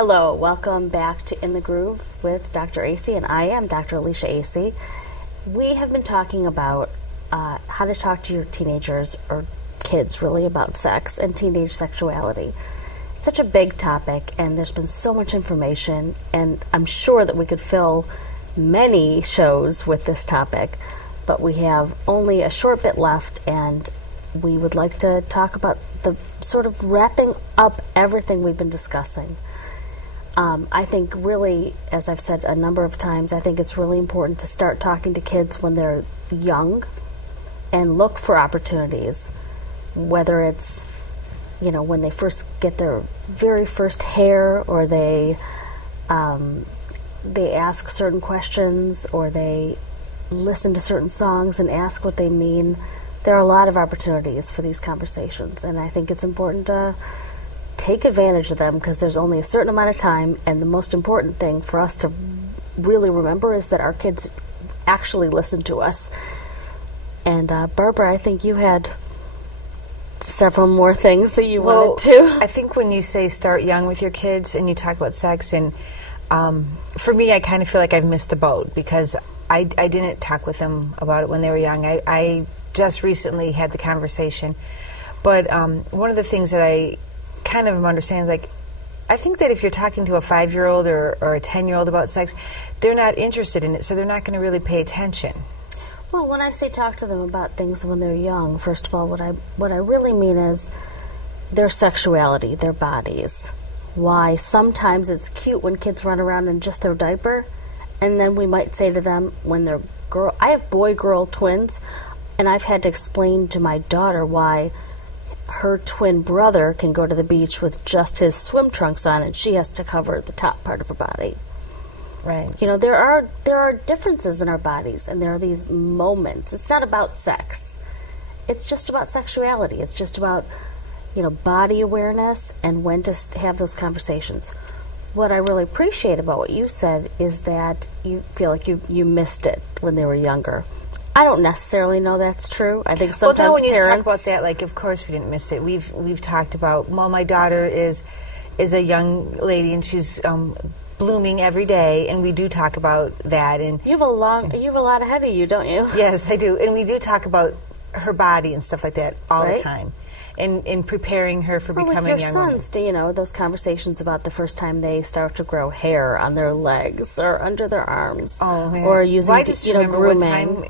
Hello, welcome back to In the Groove with Dr. Acey, and I am Dr. Alicia Acey. We have been talking about how to talk to your teenagers, or kids really, about sex and teenage sexuality. It's such a big topic, and there's been so much information, and I'm sure that we could fill many shows with this topic, but we have only a short bit left, and we would like to talk about the sort of wrapping up everything we've been discussing. I think really, as I've said a number of times, I think it's really important to start talking to kids when they're young and look for opportunities, whether it's, you know, when they first get their very first hair, or they ask certain questions, or they listen to certain songs and ask what they mean. There are a lot of opportunities for these conversations, and I think it's important to take advantage of them because there's only a certain amount of time, and the most important thing for us to really remember is that our kids actually listen to us. And Barbara, I think you had several more things that you wanted to. I think when you say start young with your kids and you talk about sex, and for me, I kind of feel like I've missed the boat because I didn't talk with them about it when they were young. I just recently had the conversation. But one of the things that I kind of understand is, like, I think that if you're talking to a 5-year-old or a 10-year-old about sex, they're not interested in it, so they're not going to really pay attention. Well, when I say talk to them about things when they're young, first of all, what I really mean is their sexuality, their bodies. Why sometimes it's cute when kids run around in just their diaper, and then we might say to them when they're girl. I have boy-girl twins, and I've had to explain to my daughter why her twin brother can go to the beach with just his swim trunks on, and she has to cover the top part of her body. Right. You know, there are differences in our bodies, and there are these moments. It's not about sex. It's just about sexuality. It's just about, you know, body awareness and when to have those conversations. What I really appreciate about what you said is that you feel like you missed it when they were younger. I don't necessarily know that's true. I think sometimes when you parents talk about that, like, of course we didn't miss it. We've talked about, well, my daughter is a young lady, and she's blooming every day, and we do talk about that. And you have a lot ahead of you, don't you? Yes, I do, and we do talk about her body and stuff like that all Right. the time, and preparing her for becoming with your a young sons, do you know those conversations about the first time they start to grow hair on their legs or under their arms, or using I just remember grooming? one time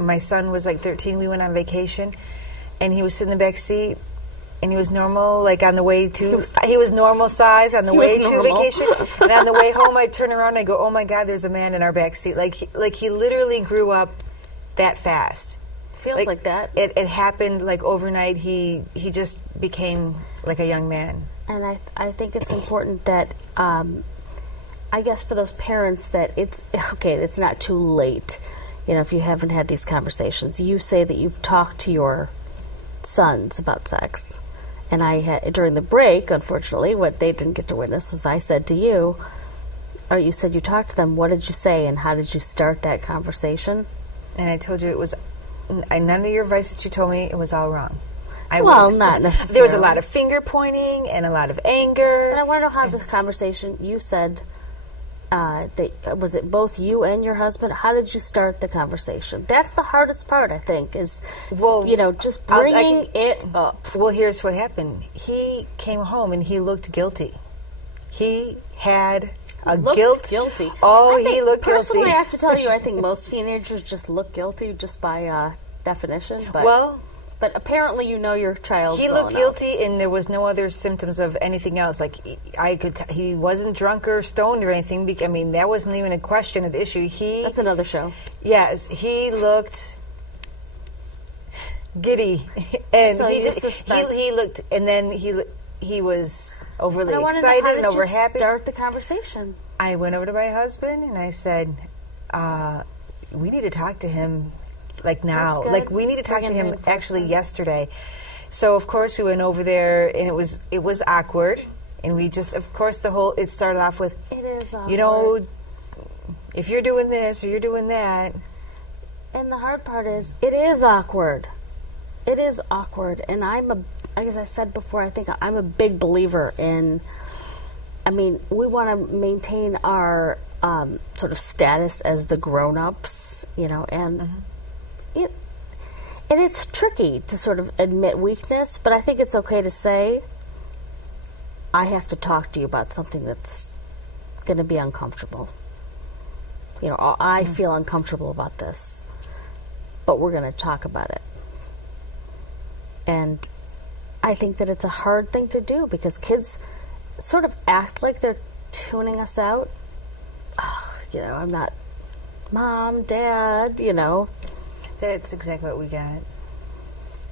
my son was like 13. We went on vacation, and he was sitting in the back seat, and he was normal, like on the way to. He was normal size on the way to vacation, and on the way home, I turn around and I go, "Oh my God, there's a man in our back seat!" Like he literally grew up that fast. Feels like that. It happened like overnight. He just became like a young man. And I think it's important that I guess for those parents that it's okay. It's not too late. You know, if you haven't had these conversations, you say that you've talked to your sons about sex. And I had, during the break, unfortunately, what they didn't get to witness was I said to you, or you said you talked to them, what did you say and how did you start that conversation? And I told you it was, none of your advice that you told me, it was all wrong. Not necessarily. There was a lot of finger pointing and a lot of anger. And I want to know how this conversation, you said, was it both you and your husband? How did you start the conversation? That's the hardest part, I think, is, just bringing it up. Well, here's what happened. He came home and he looked guilty. He had guilty. Oh, he looked guilty. Personally, I have to tell you, I think most teenagers just look guilty just by definition. But apparently, you know your child. He looked guilty, and there was no other symptoms of anything else. Like he wasn't drunk or stoned or anything. I mean, that wasn't even a question of the issue. That's another show. Yes, he looked giddy, and so he looked, and then he was overly excited and over happy. Start the conversation. I went over to my husband and I said, "We need to talk to him." Like now, like we need to talk to him actually yesterday. So of course we went over there, and it was awkward, and we just, of course, it started off with, it is awkward. You know, if you're doing this or you're doing that. And the hard part is, it is awkward. It is awkward, and as I said before, I think I'm a big believer in I mean, we want to maintain our sort of status as the grown-ups, you know, and and it's tricky to sort of admit weakness, but I think it's okay to say, I have to talk to you about something that's going to be uncomfortable. You know, I feel uncomfortable about this, but we're going to talk about it. And I think that it's a hard thing to do because kids sort of act like they're tuning us out. Oh, you know, I'm not Mom, Dad, you know. That's exactly what we got.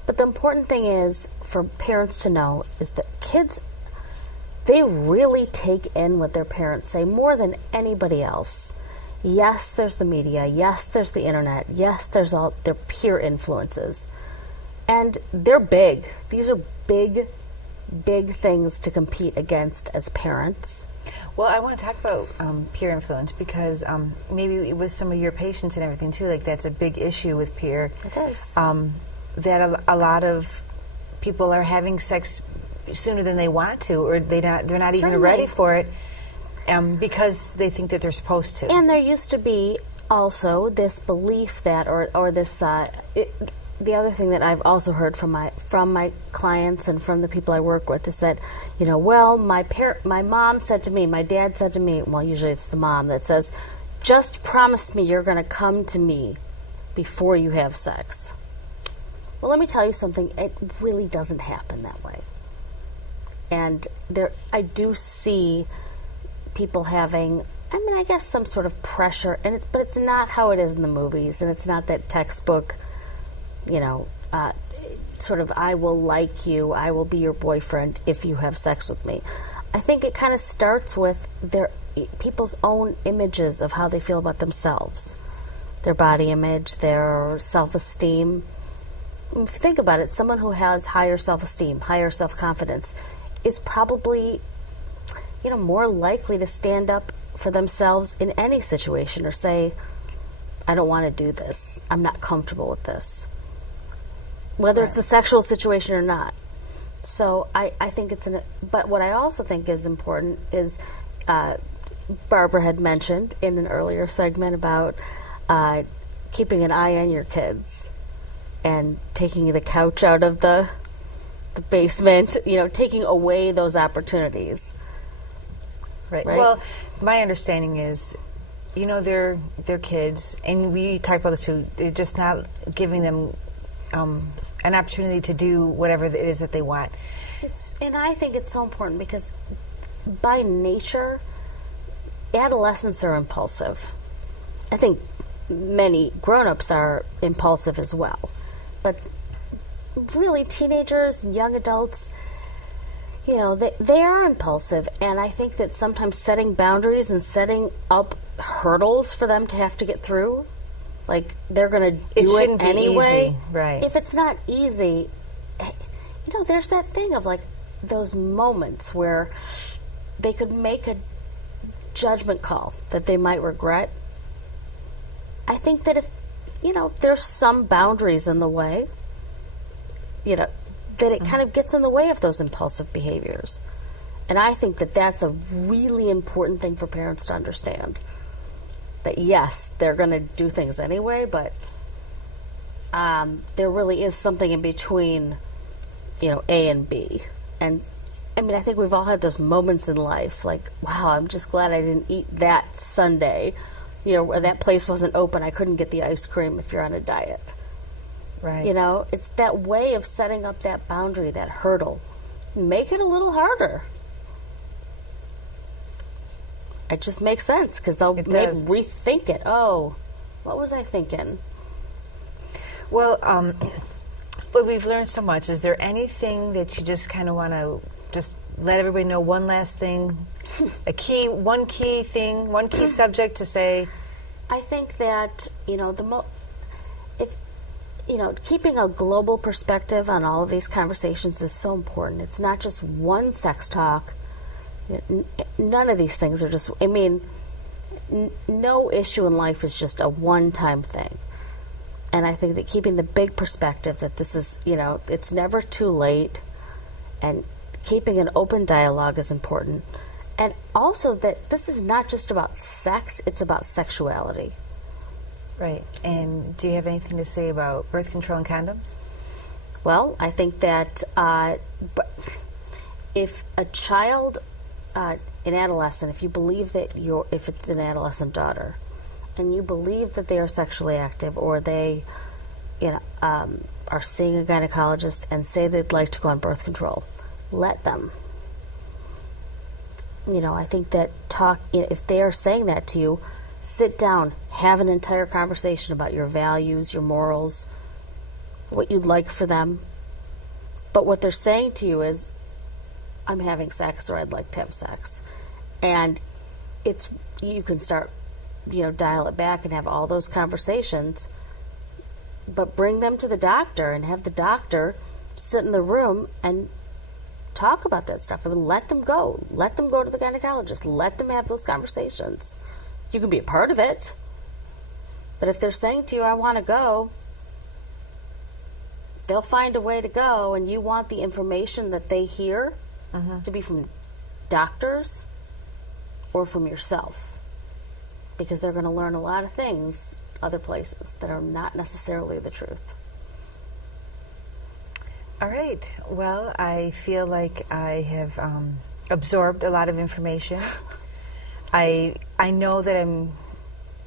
But the important thing is for parents to know is that kids, they really take in what their parents say more than anybody else. Yes, there's the media. Yes, there's the internet. Yes, there's all their peer influences. And they're big. These are big, big things to compete against as parents. Well, I want to talk about peer influence because maybe with some of your patients and everything too, like that's a big issue with peer. It is. That a lot of people are having sex sooner than they want to, or they're not even ready for it because they think that they're supposed to. And there used to be also this belief that, or this. The other thing that I've also heard from my clients and from the people I work with is that, you know, well, my mom said to me, my dad said to me, well, usually it's the mom that says, just promise me you're going to come to me before you have sex. Well, let me tell you something. It really doesn't happen that way. And I do see people having, I mean, I guess some sort of pressure, but it's not how it is in the movies, and it's not that textbook, you know, sort of, I will like you, I will be your boyfriend if you have sex with me. I think it kind of starts with people's own images of how they feel about themselves, their body image, their self-esteem. If you think about it, someone who has higher self-esteem, higher self-confidence is probably, you know, more likely to stand up for themselves in any situation or say, I don't want to do this, I'm not comfortable with this, whether it's a sexual situation or not. So I think but what I also think is important is, Barbara had mentioned in an earlier segment about keeping an eye on your kids and taking the couch out of the basement, you know, taking away those opportunities. Right. Well, my understanding is, you know, they're kids, and we talk about this too, they're just not giving them an opportunity to do whatever it is that they want. And I think it's so important because by nature, adolescents are impulsive. I think many grown-ups are impulsive as well. But really, teenagers and young adults, you know, they are impulsive. And I think that sometimes setting boundaries and setting up hurdles for them to have to get through, like they're going to do it anyway. Easy. Right. If it's not easy, you know, there's that thing of like those moments where they could make a judgment call that they might regret. I think that if, you know, there's some boundaries in the way, you know, that it kind of gets in the way of those impulsive behaviors. And I think that that's a really important thing for parents to understand. That yes, they're going to do things anyway, but there really is something in between, you know, A and B. And I mean, I think we've all had those moments in life, like, wow, I'm just glad I didn't eat that sundae, you know, where that place wasn't open. I couldn't get the ice cream if you're on a diet. Right. You know, it's that way of setting up that boundary, that hurdle. Make it a little harder. It just makes sense because they'll maybe rethink it. Oh, what was I thinking? Well, but we've learned so much. Is there anything that you just kind of want to just let everybody know? One last thing, one key thing, one key subject to say. I think that, you know, keeping a global perspective on all of these conversations is so important. It's not just one sex talk. None of these things are just, I mean, no issue in life is just a one-time thing. And I think that keeping the big perspective that this is, you know, it's never too late, and keeping an open dialogue is important. And also that this is not just about sex, it's about sexuality. Right. And do you have anything to say about birth control and condoms? Well, I think that if a child, an adolescent, if you believe that if it's an adolescent daughter, and you believe that they are sexually active, or they, are seeing a gynecologist and say they'd like to go on birth control, let them. I think that if they are saying that to you, sit down, have an entire conversation about your values, your morals, what you'd like for them. But what they're saying to you is, I'm having sex, or I'd like to have sex. And you can start, dial it back and have all those conversations, but bring them to the doctor and have the doctor sit in the room and talk about that stuff. I mean, let them go. Let them go to the gynecologist. Let them have those conversations. You can be a part of it. But if they're saying to you, I want to go, they'll find a way to go, and you want the information that they hear to be from doctors or from yourself. Because they're going to learn a lot of things other places that are not necessarily the truth. All right. Well, I feel like I have absorbed a lot of information. I know that I'm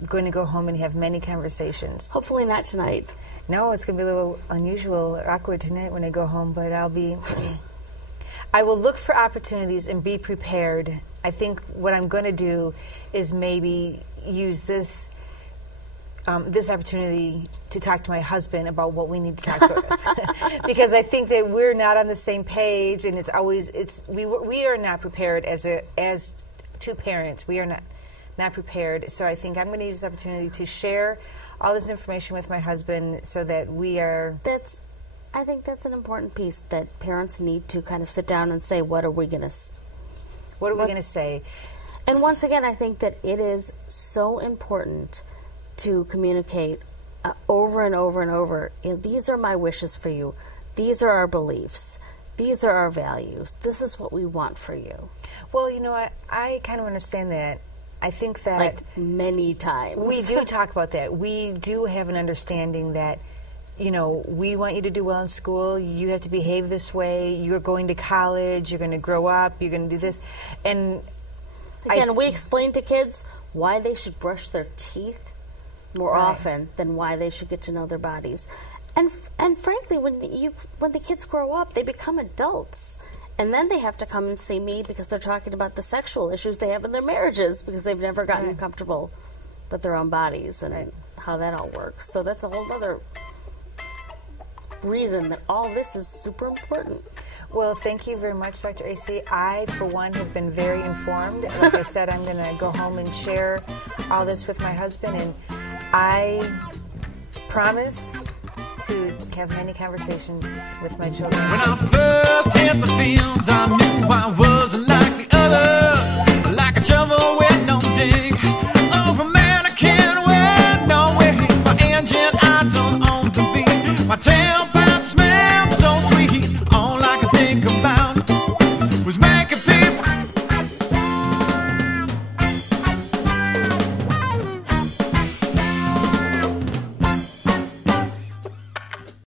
going to go home and have many conversations. Hopefully not tonight. No, it's going to be a little unusual or awkward tonight when I go home, but I will look for opportunities and be prepared. I think what I'm going to do is maybe use this opportunity to talk to my husband about what we need to talk about, because I think that we're not on the same page, and we are not prepared as two parents. We are not prepared. So I think I'm going to use this opportunity to share all this information with my husband so that we are. I think that's an important piece that parents need to kind of sit down and say, what are we going to say? And once again, I think that it is so important to communicate over and over and over. These are my wishes for you. These are our beliefs. These are our values. This is what we want for you. Well, I kind of understand that. I think that like many times we do talk about that. We do have an understanding that, we want you to do well in school. You have to behave this way. You're going to college. You're going to grow up. You're going to do this. And again, we explain to kids why they should brush their teeth more often than why they should get to know their bodies. And frankly, when the kids grow up, they become adults. And then they have to come and see me because they're talking about the sexual issues they have in their marriages because they've never gotten comfortable with their own bodies and how that all works. So that's a whole other reason that all this is super important. Well, thank you very much, Dr. Acey. I, for one, have been very informed. Like I said, I'm going to go home and share all this with my husband, and I promise to have many conversations with my children. When I first hit the fields, I knew I wasn't like the others, like a shovel with no dig. Over man, I can't win no way. My engine, I don't own the beat. My tailpipe